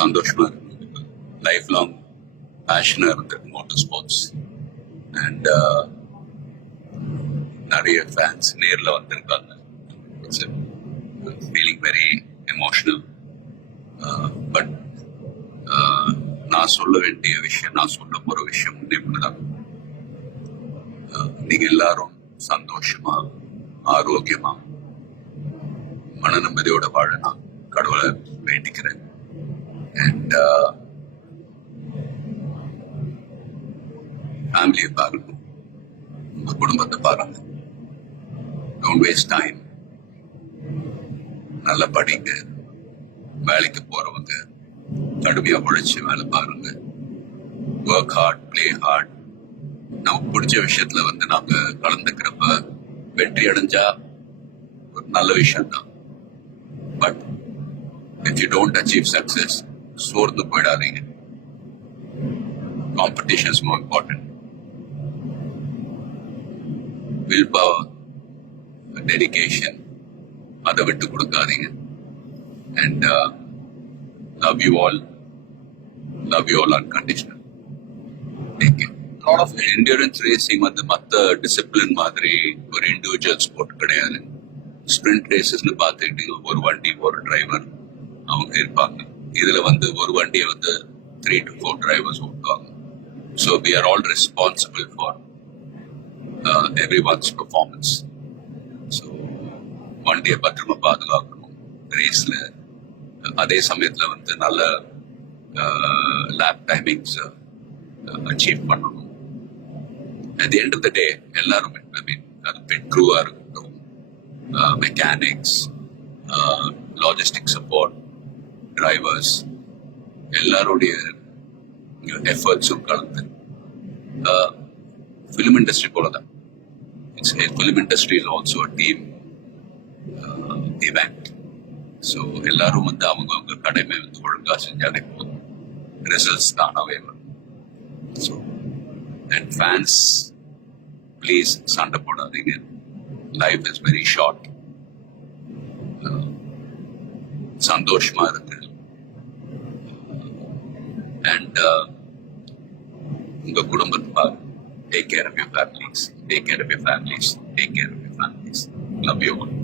சந்தோஷமா இருக்கு. Life long பேஷனா இருந்திருக்கு மோட்டார் ஸ்போர்ட்ஸ். அண்ட் நிறைய ஃபேன்ஸ் நேரில் வந்திருக்காங்க. It's feeling very emotional. But நான் சொல்ல வேண்டிய விஷயம், நான் சொல்ல போற விஷயம் ஒன்றுதான். நீங்க எல்லாரும் சந்தோஷமா, ஆரோக்கியமா, மன நிம்மதியோட வாழ நான் கடவுளை வேண்டிக்கிறேன். அண்ட் ஃபேமிலியை பாருங்க, உங்க குடும்பத்தை பாருங்க. Don't waste time. நல்லா படிங்க. வேலைக்கு போறவங்க கடுமையா உழைச்சு வேலை பாருங்க. Work hard, play hard. நமக்கு பிடிச்ச விஷயத்துல நாம கலந்துக்கிறப்ப வெற்றி அடைஞ்சா ஒரு நல்ல விஷயம் தான். But if you don't achieve success, சோர்ந்து போயிடாதீங்க. Competition is more important. Will power, dedication, அதை விட்டு கொடுக்காதீங்க. And love you all unconditional. Take care. Lot of endurance racing மத்த டிசிப்ளின் மாதிரி ஒரு இண்டிவிஜுவல் ஸ்போர்ட் கிடையாது. ஸ்பிரிண்ட் ரேசஸ்னு பார்த்துக்கிட்டு ஒரு வண்டி ஒரு டிரைவர் அவங்க இருப்பாங்க. இதுல ஒரு வண்டியை 3 to 4 டிரைவர்ஸ் ஓட்டுவாங்க. So we are all responsible for everyone's performance. So வண்டியை பத்திரமா பாதுகாக்கணும் ரேஸ்ல. அதே சமயத்துல நல்ல லேப் டைமிங்ஸ் அச்சீவ் பண்ணணும். At the end of the day எல்லாருமே, அது பிட் க்ரூவா இருக்கட்டும், மெக்கானிக்ஸ், லாஜிஸ்டிக் சப்போர்ட், டிரைவர்ஸ், எல்லாருடைய எஃபர்ட்ஸும் கலந்து ஃபிலிம் இண்டஸ்ட்ரி போலதான். Film industry is also a team event. So எல்லாரும் அவங்க கடமை ஒழுங்கா செஞ்சாலே போதும், ரிசல்ட்ஸ் தானாவே வரும். ஸோ அண்ட் ஃபேன்ஸ், ப்ளீஸ் சண்டை போடாதீங்க. Life is very short. சந்தோஷமா இருக்கு. அண்ட் உங்க குடும்பத்தை பாருங்க. Take care of your families. Take care of your families. Take care of your families. Love you all.